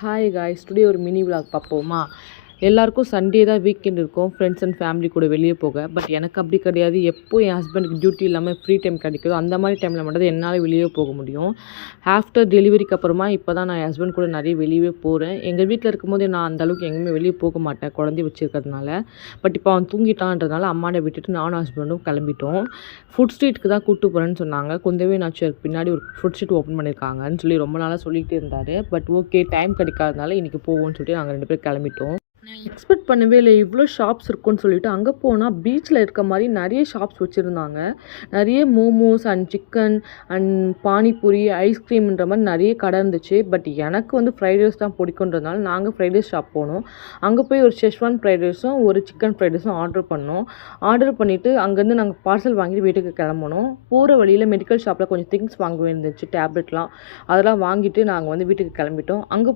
Hi guys, today ஒரு mini vlog பார்ப்போமா? எல்லாருக்கும் சண்டே தான் வீக்கெண்ட் இருக்கும் ஃப்ரெண்ட்ஸ் அண்ட் ஃபேமிலி கூட வெளியே போக. பட் எனக்கு அப்படி கிடையாது. எப்போ என் ஹஸ்பண்டுக்கு டியூட்டி இல்லாமல் ஃப்ரீ டைம் கிடைக்குதோ அந்த மாதிரி டைமில் மட்டும் தான் என்னால் வெளியே போக முடியும். ஆஃப்டர் டெலிவரிக்கு அப்புறமா இப்போ தான் நான் என் ஹஸ்பண்ட் கூட நிறைய வெளியே போகிறேன். எங்கள் வீட்டில் இருக்கும்போது நான் அந்தளவுக்கு எங்கேயுமே வெளியே போக மாட்டேன் குழந்தைய வச்சுருக்கிறதுனால. பட் இப்போ அவன் தூங்கிட்டான்றதுனால அம்மாவை விட்டுட்டு நானும் ஹஸ்பண்டும் கிளம்பிட்டோம். ஃபுட் ஸ்ட்ரீட்டுக்கு தான் கூப்பிட்டு போகிறேன்னு சொன்னாங்க. குந்தவே நாச்சியாருக்கு பின்னாடி ஒரு ஃபுட் ஸ்ட்ரீட் ஓப்பன் பண்ணியிருக்காங்கன்னு சொல்லி ரொம்ப நாளாக சொல்லிகிட்டே இருந்தார். பட் ஓகே, டைம் கிடைக்காதனால இன்றைக்கி போவோம்னு சொல்லிட்டு நாங்கள் 2 பேரும் கிளம்பிட்டோம். நான் எக்ஸ்பெக்ட் பண்ணவே இல்லை இவ்வளோ ஷாப்ஸ் இருக்குன்னு சொல்லிட்டு. அங்கே போனால் பீச்சில் இருக்க மாதிரி நிறைய ஷாப்ஸ் வச்சுருந்தாங்க. நிறைய momos and chicken and panipuri, ஐஸ்கிரீம்ன்ற மாதிரி நிறைய கடை இருந்துச்சு. பட் எனக்கு வந்து ஃப்ரைட் ரைஸ் தான் பிடிக்குன்றதுனால நாங்கள் ஃப்ரைட் ரைஸ் ஷாப் போனோம். அங்கே போய் ஒரு ஷெஷ்வான் ஃப்ரைட் ரைஸும் ஒரு சிக்கன் ஃப்ரைட் ரைஸும் ஆர்டர் பண்ணோம். ஆர்டர் பண்ணிவிட்டு அங்கேருந்து நாங்கள் பார்சல் வாங்கிட்டு வீட்டுக்கு கிளம்பணும். போகிற வழியில் மெடிக்கல் ஷாப்பில் கொஞ்சம் திங்ஸ் வாங்க வேண்டியிருந்துச்சு, டேப்லெட்லாம். அதெல்லாம் வாங்கிட்டு நாங்கள் வந்து வீட்டுக்கு கிளம்பிட்டோம். அங்கே